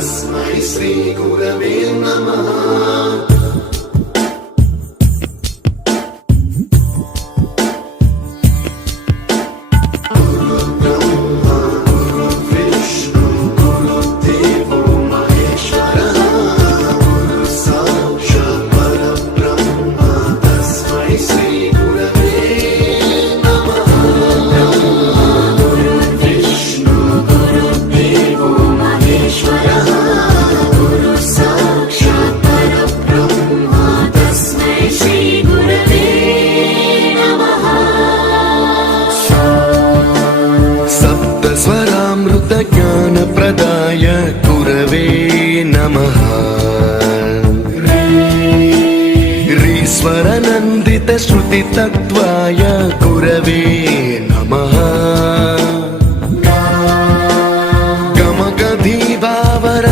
श्री गुरवे नमः। स्वरामृत ज्ञान प्रदाय गुरवे नमः। रीश्वर नन्दित श्रुति तत्त्वाय गुरवे नमः।